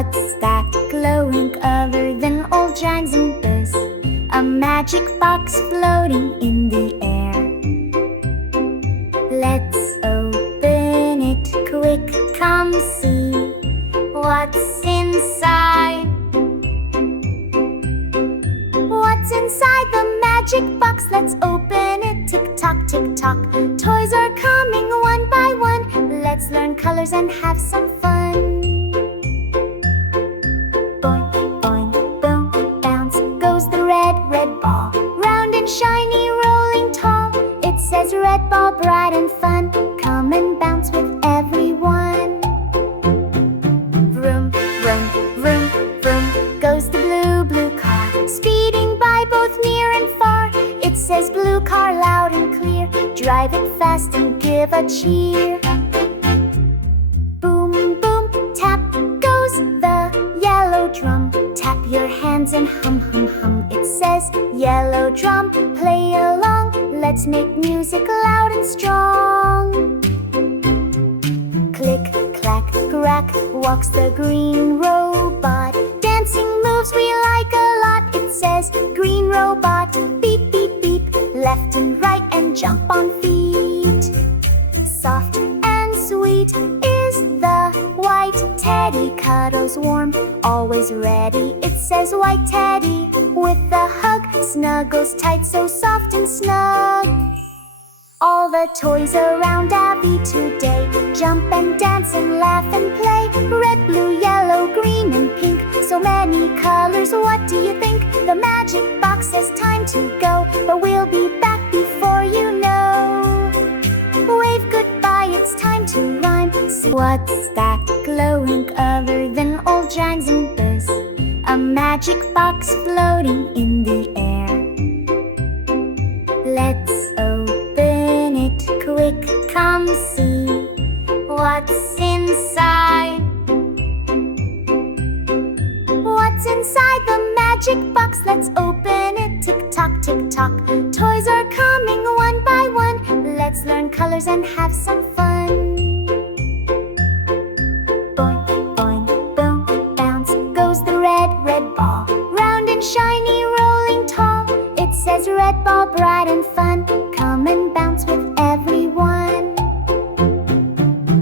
What's that glowing other than old Jags and Buzz? A magic box floating in the air. Let's open it quick, come see what's inside. What's inside the magic box? Let's open it. Tick tock, tick tock. Toys are coming one by one. Let's learn colors and have some fun. Boing, boing, boom, bounce goes the red, red ball. Round and shiny, rolling tall. It says red ball, bright and fun. Come and bounce with everyone. Vroom, vroom, vroom, vroom goes the blue, blue car. Speeding by both near and far. It says blue car loud and clear. Drive it fast and give a cheer. Boom, boom, tap goes the yellow drum. Tap your hands and hum, hum, hum. It says yellow drum, play along. Let's make music loud and strong. Click, clack, crack walks the green robot. Dancing moves we like a lot. It says green robot, beep, beep, beep. Left and right and jump on feet. Soft and sweet is the white teddy. Cuddles warm, always ready. It says white teddy with a hug. Snuggles tight, so soft and snug. All the toys around Abby today jump and dance and laugh and play. Red, blue, yellow, green and pink. So many colors, what do you think? The magic box says time to go, but we'll be back before you know. Wave goodbye, it's time to rhyme. What's that glowing other than old Jags and Buzz? A magic box floating in the air. Let's open it quick, come see what's inside. What's inside the magic box? Let's open it. Tick tock, tick tock. Toys are coming one by one. Let's learn colors and have some fun. Boing, boing, boom, bounce goes the red, red ball. Round and shiny, rolling tall. It says red ball, bright and fun. Come and bounce with everyone.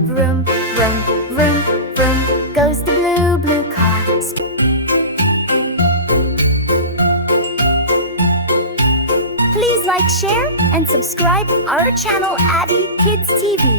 Vroom, vroom, vroom, vroom goes the blue, blue car. Please like, share, and subscribe our channel Abby Kids TV.